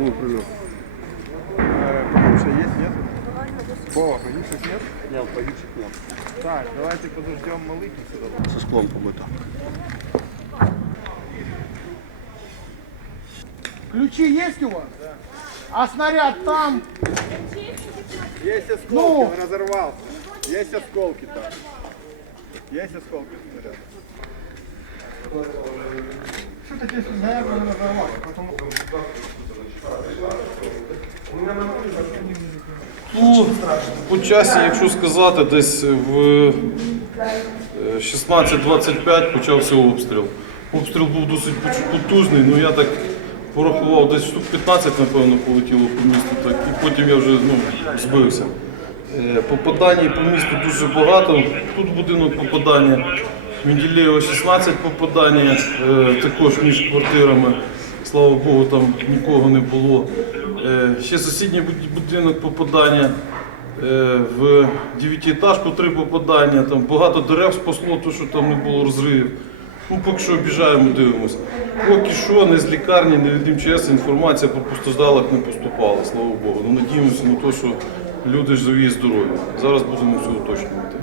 зону прильоту? Погибшие есть, нет? Вова, погибших нет? Нет, погибших нет. Так, давайте подождем Малыхи сюда. Со склом побито. Ключи есть у вас? А снаряд там? Есть осколки, Ну? он разорвался. Есть осколки там. Есть осколки снаряда. Что такие снаряды разорвали? Потому Ну, по часі, якщо сказати, десь в е, 16.25 почався обстріл. Обстріл був досить потужний, ну я так порахував, десь штук 15, напевно, полетіло по місту, так, і потім я вже ну, збився. Е, Попадань по місту дуже багато. Тут будинок попадання. Менділеєва 16 попадання, е, також між квартирами. Слава Богу, там нікого не було. Е, Ще сусідній будинок попадання. Е, В дев'ятиэтажку три попадання, там багато дерев спасло, то що там не було розривів. Ну, поки що обіжаємо, дивимося. Поки що не з лікарні, не від МЧС інформація про постраждалих не поступала, слава Богу. Ну, надіємося на те, що люди живі і здорові. Зараз будемо все уточнювати.